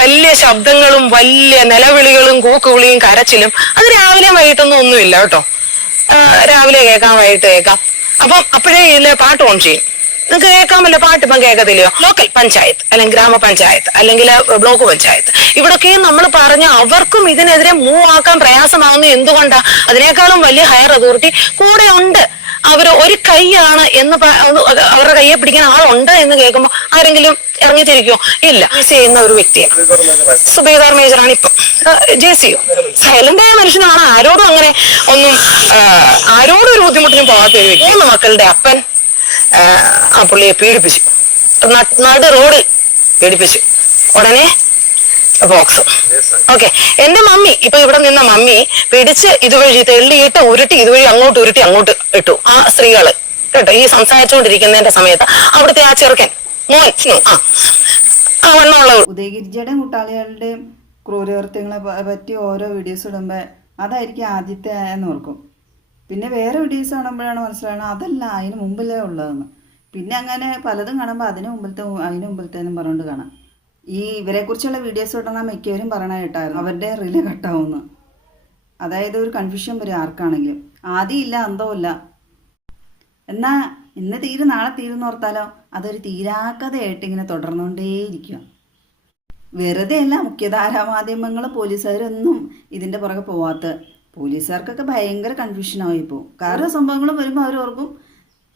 വലിയ ശബ്ദങ്ങളും വലിയ നിലവിളികളും കൂക്കുവിളിയും കരച്ചിലും അത് രാവിലെ വൈകിട്ടൊന്നും ഒന്നുമില്ല കേട്ടോ. രാവിലെ കേൾക്കാം വൈകിട്ട് കേൾക്കാം. അപ്പം അപ്പോഴേ ഇതിലെ പാട്ട് ഓൺ ചെയ്യും. നിങ്ങൾക്ക് കേൾക്കാമല്ലോ പാട്ട് ഇപ്പം കേൾക്കത്തില്ലയോ? ലോക്കൽ പഞ്ചായത്ത് അല്ലെങ്കിൽ ഗ്രാമപഞ്ചായത്ത് അല്ലെങ്കിൽ ബ്ലോക്ക് പഞ്ചായത്ത്. ഇവിടൊക്കെ നമ്മൾ പറഞ്ഞ അവർക്കും ഇതിനെതിരെ മൂവ് ആക്കാൻ പ്രയാസമാകുന്നത് എന്തുകൊണ്ടാ? അതിനേക്കാളും വലിയ ഹയർ അതോറിറ്റി കൂടെ ഉണ്ട്. അവർ ഒരു കൈയാണ് എന്ന് അവരുടെ കയ്യെ പിടിക്കാൻ ആളുണ്ട് എന്ന് കേൾക്കുമ്പോൾ ആരെങ്കിലും ഇറങ്ങിത്തിരിക്കോ ഇല്ല. ചെയ്യുന്ന ഒരു വ്യക്തിയാണ്. സുബേദാർ മേജറാണ് ഇപ്പം. ജെ സി സൈലന്റ് ആയ മനുഷ്യനാണ്. ആരോടും അങ്ങനെ ഒന്നും ആരോടും ഒരു ബുദ്ധിമുട്ടിനും പോകാത്ത ഒരു വ്യക്തി. മൂന്ന് മക്കളുടെ അപ്പൻ ആ, പുള്ളിയെ പീഡിപ്പിച്ചു. നടു റോഡിൽ പീഡിപ്പിച്ചു. ഉടനെ ബോക്സ് ഓക്കെ എന്റെ മമ്മി ഇപ്പൊ ഇവിടെ നിന്ന മമ്മി പിടിച്ച് ഇതുവഴി തെള്ളിയിട്ട് ഉരുട്ടി ഇതുവഴി അങ്ങോട്ട് ഉരുട്ടി അങ്ങോട്ട് ഇട്ടു. ആ സ്ത്രീകൾ. കേട്ടോ ഈ സംസാരിച്ചുകൊണ്ടിരിക്കുന്നതിന്റെ സമയത്ത് അവിടുത്തെ ആ ചെറുക്കൻ മോൻ ആ. ആ വണ്ണമുള്ള ഉദയഗിരിജയുടെ കൂട്ടാളികളുടെയും ക്രൂരകൃത്യങ്ങളെ പറ്റി ഓരോ വീഡിയോസ് ഇടുമ്പോൾ അതായിരിക്കും ആദ്യത്തെ എന്ന് ഓർക്കും. പിന്നെ വേറെ വീഡിയോസ് കാണുമ്പോഴാണ് മനസ്സിലാവുന്നത് അതല്ല അതിന് മുമ്പിലേ ഉള്ളതെന്ന്. പിന്നെ അങ്ങനെ പലതും കാണുമ്പോൾ അതിന് മുമ്പിലത്തെ അതിന് മുമ്പിലത്തേന്നും പറഞ്ഞുകൊണ്ട് കാണാം. ഈ ഇവരെക്കുറിച്ചുള്ള വീഡിയോസ് ഇടുന്ന മിക്കവരും പറയണ കേട്ടായിരുന്നു. അവരുടെ റിലേ കട്ടാവുമെന്ന് അതായത് ഒരു കൺഫ്യൂഷൻ വരും ആർക്കാണെങ്കിലും. ആദ്യം ഇല്ല അന്തവും ഇല്ല. എന്നാ ഇന്ന് തീരും നാളെ തീരുന്ന് ഓർത്താലോ? അതൊരു തീരാക്കഥയായിട്ട് ഇങ്ങനെ തുടർന്നുകൊണ്ടേയിരിക്കും വെറുതെ അല്ല മുഖ്യധാരാ മാധ്യമങ്ങൾ പോലീസുകാരൊന്നും ഇതിന്റെ പുറകെ പോവാത്ത. പോലീസുകാർക്കൊക്കെ ഭയങ്കര കൺഫ്യൂഷനായി പോകും കാരണം സംഭവങ്ങൾ വരുമ്പോൾ അവർ ഓർക്കും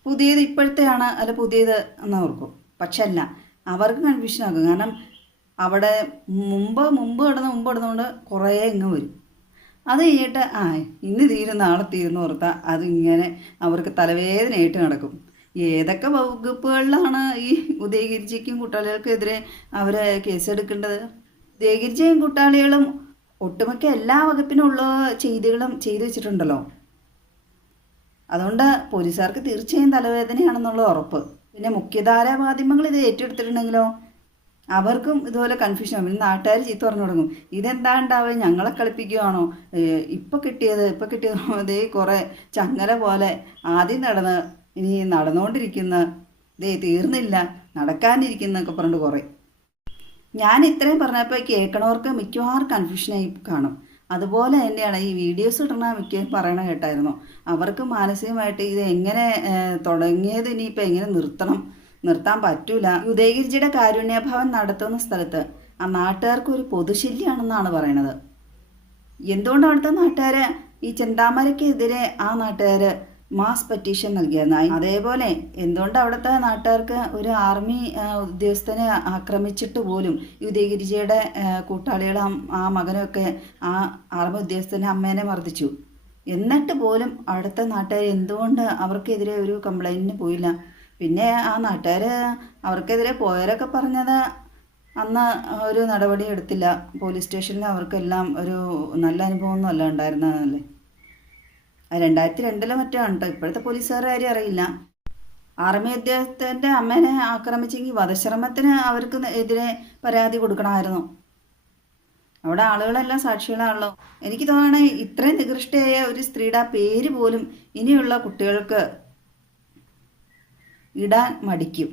പുതിയത് ഇപ്പോഴത്തെയാണ് അല്ല പുതിയത് എന്ന് ഓർക്കും. പക്ഷെ അല്ല അവർക്ക് കൺഫ്യൂഷനാകും കാരണം അവിടെ മുമ്പ് മുമ്പ് കിടന്ന് മുമ്പ് കിടന്നുകൊണ്ട് കുറേ ഇങ്ങ് വരും. അത് കഴിഞ്ഞിട്ട് ആ ഇന്ന് തീരും നാളെ തീരുന്ന ഓർത്താൽ അതിങ്ങനെ അവർക്ക് തലവേദനയായിട്ട് നടക്കും. ഏതൊക്കെ വകുപ്പുകളിലാണ് ഈ ഉദയഗിരിജയ്ക്കും കുട്ടാളികൾക്കെതിരെ അവർ കേസെടുക്കേണ്ടത്? ഉദയഗിരിജയും കുട്ടാളികളും ഒട്ടുമിക്ക എല്ലാ വകുപ്പിനുള്ള ചെയ്തികളും ചെയ്തു വെച്ചിട്ടുണ്ടല്ലോ. അതുകൊണ്ട് പോലീസുകാർക്ക് തീർച്ചയായും തലവേദനയാണെന്നുള്ള ഉറപ്പ്. പിന്നെ മുഖ്യധാരാ മാധ്യമങ്ങൾ ഇത് ഏറ്റെടുത്തിട്ടുണ്ടെങ്കിലോ? അവർക്കും ഇതുപോലെ കൺഫ്യൂഷൻ ആവും. നാട്ടുകാർ ചീത്ത പറഞ്ഞു തുടങ്ങും. ഇതെന്താ ഉണ്ടാവുക ഞങ്ങളെ കളിപ്പിക്കുകയാണോ ഇപ്പം കിട്ടിയത് ഇപ്പൊ കിട്ടിയത് ഇതേ കുറേ ചങ്ങല പോലെ ആദ്യം നടന്ന് ഇനി നടന്നുകൊണ്ടിരിക്കുന്ന ഇതേ തീർന്നില്ല നടക്കാനിരിക്കുന്നൊക്കെ പറഞ്ഞിട്ട് കുറേ. ഞാൻ ഇത്രയും പറഞ്ഞപ്പോൾ കേൾക്കണവർക്ക് മിക്കവാറും കൺഫ്യൂഷനായി കാണും. അതുപോലെ തന്നെയാണ് ഈ വീഡിയോസ് ഇടണ മിക്കവരും പറയണ കേട്ടായിരുന്നു. അവർക്ക് മാനസികമായിട്ട് ഇത് എങ്ങനെ തുടങ്ങിയത് ഇനിയിപ്പോൾ എങ്ങനെ നിർത്തണം? നിർത്താൻ പറ്റൂല. ഉദയഗിരിജിയുടെ കാരുണ്യഭവൻ നടത്തുന്ന സ്ഥലത്ത് ആ നാട്ടുകാർക്ക് ഒരു പൊതുശല്യാണെന്നാണ് പറയണത് എന്തുകൊണ്ട് അവിടുത്തെ നാട്ടുകാർ ഈ ചെന്താമരയ്ക്കെതിരെ ആ നാട്ടുകാർ മാസ് പെറ്റീഷൻ നൽകിയായിരുന്നു? അതേപോലെ എന്തുകൊണ്ട് അവിടുത്തെ നാട്ടുകാർക്ക് ഒരു ആർമി ഉദ്യോഗസ്ഥനെ ആക്രമിച്ചിട്ട് പോലും ഈ ഉദയഗിരിജയുടെ കൂട്ടാളികളെ ആ മകനൊക്കെ ആ ആർമി ഉദ്യോഗസ്ഥനെ അമ്മേനെ മർദ്ദിച്ചു? എന്നിട്ട് പോലും അവിടുത്തെ നാട്ടുകാർ എന്തുകൊണ്ട് അവർക്കെതിരെ ഒരു കംപ്ലൈന്റിന് പോയില്ല? പിന്നെ ആ നാട്ടുകാർ അവർക്കെതിരെ പോയവരൊക്കെ പറഞ്ഞത് അന്ന് ഒരു നടപടി എടുത്തില്ല. പോലീസ് സ്റ്റേഷനിൽ അവർക്കെല്ലാം ഒരു നല്ല അനുഭവമൊന്നും അല്ല ഉണ്ടായിരുന്നതല്ലേ? രണ്ടായിരത്തി രണ്ടിലെ മറ്റോ ഉണ്ടോ ഇപ്പോഴത്തെ പോലീസുകാരുടെ കാര്യം അറിയില്ല. ആർമി ഉദ്യോഗസ്ഥന്റെ അമ്മേനെ ആക്രമിച്ചെങ്കിൽ വധശ്രമത്തിന് അവർക്ക് എതിരെ പരാതി കൊടുക്കണമായിരുന്നു. അവിടെ ആളുകളെല്ലാം സാക്ഷികളാണല്ലോ. എനിക്ക് തോന്നണേ ഇത്രയും നികൃഷ്ടയായ ഒരു സ്ത്രീയുടെ ആ പേര് പോലും ഇനിയുള്ള കുട്ടികൾക്ക് ഇടാൻ മടിക്കും.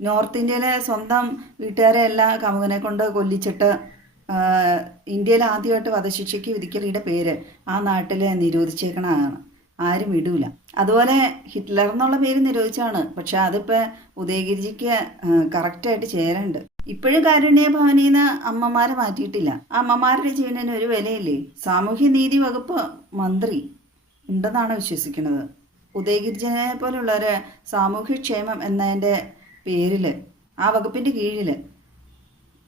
നോർത്ത് ഇന്ത്യയിലെ സ്വന്തം വീട്ടുകാരെ എല്ലാം കമുകനെ കൊണ്ട് കൊല്ലിച്ചിട്ട് ഇന്ത്യയിൽ ആദ്യമായിട്ട് വധശിക്ഷയ്ക്ക് വിധിക്കലിയുടെ പേര് ആ നാട്ടിൽ നിരോധിച്ചേക്കണതാണ്. ആരും ഇടൂല. അതുപോലെ ഹിറ്റ്ലർ എന്നുള്ള പേര് നിരോധിച്ചാണ് പക്ഷെ അതിപ്പോൾ ഉദയഗിരിജിക്ക് കറക്റ്റായിട്ട് ചേരണ്ട്. ഇപ്പോഴും കാരുണ്യ ഭവനിൽ നിന്ന് അമ്മമാരെ മാറ്റിയിട്ടില്ല. അമ്മമാരുടെ ജീവനിന് ഒരു വിലയില്ലേ? സാമൂഹ്യ നീതി വകുപ്പ് മന്ത്രി ഉണ്ടെന്നാണ് വിശ്വസിക്കുന്നത്. ഉദയഗിരിജനെ പോലുള്ളവർ സാമൂഹ്യക്ഷേമം എന്നതിന്റെ പേരിൽ ആ വകുപ്പിന്റെ കീഴിൽ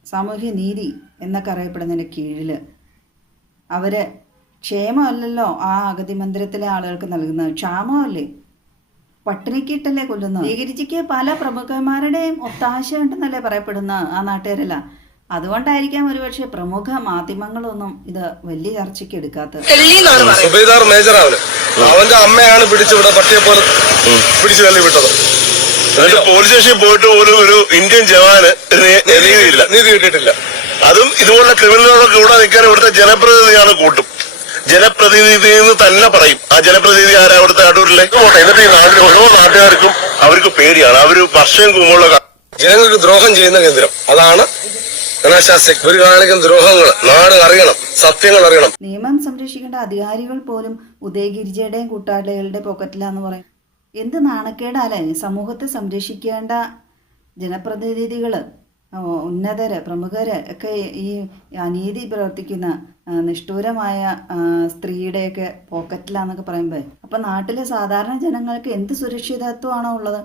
സാമൂഹ്യ നീതി എന്നൊക്കെ അറിയപ്പെടുന്നതിന്റെ കീഴിൽ അവർ ക്ഷേമമല്ലല്ലോ ആ അഗതി മന്ദിരത്തിലെ ആളുകൾക്ക് നൽകുന്നത്. ക്ഷാമമല്ലേ? പട്ടിണിക്കിട്ടല്ലേ കൊല്ലുന്നത്? ഉദയഗിരിജിക്ക് പല പ്രമുഖന്മാരുടെയും ഒത്താശ ഉണ്ടെന്നല്ലേ പറയപ്പെടുന്ന ആ നാട്ടുകാരല്ല. അതുകൊണ്ടായിരിക്കാം ഒരുപക്ഷെ പ്രമുഖ മാധ്യമങ്ങളൊന്നും ഇത് വലിയ ചർച്ചയ്ക്ക് എടുക്കാത്തത്. സുബൈദാർ മേജർ അവന് അവന്റെ അമ്മയാണ് പിടിച്ചു ഇവിടെ പട്ടിയെ പോലെ പിടിച്ചു തള്ളി വിട്ടത്. എന്നിട്ട് പോലീസ് സ്റ്റേഷനിൽ പോയിട്ട് പോലും ഒരു ഇന്ത്യൻ ജവാന് നീ- നീതിയില്ല നീതി കിട്ടിയിട്ടില്ല. അതും ഇതുപോലുള്ള ക്രിമിനലുകളൊക്കെ ഇവിടെ നിൽക്കാൻ ഇവിടുത്തെ ജനപ്രതിനിധിയാണ് കൂട്ടും. ജനപ്രതിനിധി എന്ന് തന്നെ പറയും. ആ ജനപ്രതിനിധി ആരാ അവിടുത്തെ അടൂരിലെ പോട്ടെ എന്നിട്ട് ഈ നാട്ടിൽ ഓരോ നാട്ടുകാർക്കും അവർക്ക് പേടിയാണ്. അവർ വർഷം കുമ്പോഴുള്ള ജനങ്ങൾക്ക് ദ്രോഹം ചെയ്യുന്ന കേന്ദ്രം. അതാണ് ദ്രോഹങ്ങൾ നാട് അറിയണം സത്യങ്ങൾ അറിയണം. നിയമം സംരക്ഷിക്കേണ്ട അധികാരികൾ പോലും ഉദയഗിരിജയുടെയും കൂട്ടാളികളുടെ പോക്കറ്റിലാന്ന് പറയും. എന്ത് നാണക്കേടാലേ സമൂഹത്തെ സംരക്ഷിക്കേണ്ട ജനപ്രതിനിധികൾ ഉന്നതര് പ്രമുഖര് ഒക്കെ ഈ അനീതി പ്രവർത്തിക്കുന്ന നിഷ്ഠൂരമായ സ്ത്രീയുടെയൊക്കെ പോക്കറ്റിലാന്നൊക്കെ പറയുമ്പോൾ അപ്പം നാട്ടിലെ സാധാരണ ജനങ്ങൾക്ക് എന്ത് സുരക്ഷിതത്വമാണോ ഉള്ളത്?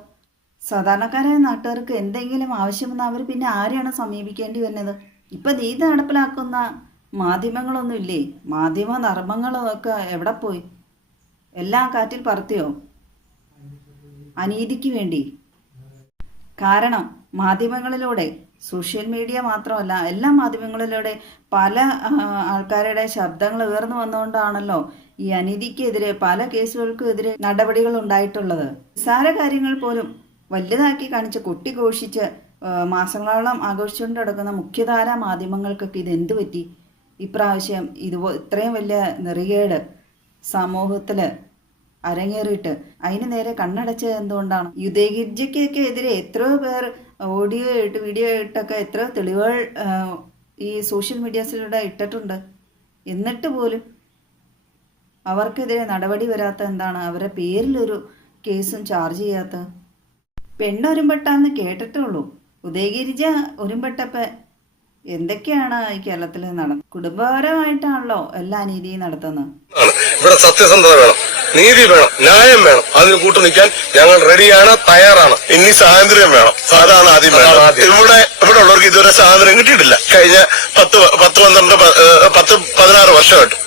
സാധാരണക്കാരായ നാട്ടുകാർക്ക് എന്തെങ്കിലും ആവശ്യമെന്ന് അവർ പിന്നെ ആരെയാണ് സമീപിക്കേണ്ടി വരുന്നത്? ഇപ്പം നീതി നടപ്പിലാക്കുന്ന മാധ്യമങ്ങളൊന്നും ഇല്ലേ? മാധ്യമ നർമ്മങ്ങളും ഒക്കെ എവിടെ പോയി? എല്ലാം കാറ്റിൽ പറത്തിയോ? അനീതിക്ക് വേണ്ടി. കാരണം മാധ്യമങ്ങളിലൂടെ സോഷ്യൽ മീഡിയ മാത്രമല്ല എല്ലാ മാധ്യമങ്ങളിലൂടെ പല ആൾക്കാരുടെ ശബ്ദങ്ങൾ ഉയർന്നു വന്നുകൊണ്ടാണല്ലോ ഈ അനീതിക്കെതിരെ പല കേസുകൾക്കും എതിരെ നടപടികൾ ഉണ്ടായിട്ടുള്ളത്. നിസ്സാര കാര്യങ്ങൾ പോലും വലുതാക്കി കാണിച്ച് കൊട്ടി ഘോഷിച്ച് മാസങ്ങളോളം ആഘോഷിച്ചുകൊണ്ട് നടക്കുന്ന മുഖ്യധാരാ മാധ്യമങ്ങൾക്കൊക്കെ ഇത് എന്തു പറ്റി? ഇപ്രാവശ്യം ഇതുപോ ഇത്രയും വലിയ നെറികേട് സമൂഹത്തിൽ അരങ്ങേറിയിട്ട് അതിന് നേരെ കണ്ണടച്ചത് എന്തുകൊണ്ടാണ്? യുദ്ധഗിർജയ്ക്കൊക്കെ എതിരെ എത്രയോ പേർ ഓഡിയോ ഇട്ട് വീഡിയോ ഇട്ടൊക്കെ എത്രയോ തെളിവുകൾ ഈ സോഷ്യൽ മീഡിയാസിലൂടെ ഇട്ടിട്ടുണ്ട്. എന്നിട്ട് പോലും അവർക്കെതിരെ നടപടി വരാത്ത എന്താണ്? അവരുടെ പേരിലൊരു കേസും ചാർജ് ചെയ്യാത്ത പെണ്ണൊരുമ്പെട്ടാന്ന് കേട്ടിട്ടേ ഉള്ളൂ ഉദയഗിരിജ ഒരുമ്പെട്ടപ്പ എന്തൊക്കെയാണ് ഈ കേരളത്തിൽ നടന്നത് കുടുംബപരമായിട്ടാണല്ലോ എല്ലാ നീതിയും നടത്തുന്നത്? ഇവിടെ സത്യസന്ധത വേണം നീതി വേണം ന്യായം വേണം. അതിന് കൂട്ടു നിൽക്കാൻ ഞങ്ങൾ റെഡിയാണ് തയ്യാറാണ്. ഇനി സ്വാതന്ത്ര്യം വേണം. അതാണ് ആദ്യം വേണം. ഇവിടെ ഇവിടെ ഉള്ളവർക്ക് ഇതുവരെ സ്വാതന്ത്ര്യം കിട്ടിയിട്ടില്ല. കഴിഞ്ഞ പത്ത് പത്ത് പന്ത്രണ്ട് പത്ത് പതിനാറ് വർഷമായിട്ട്.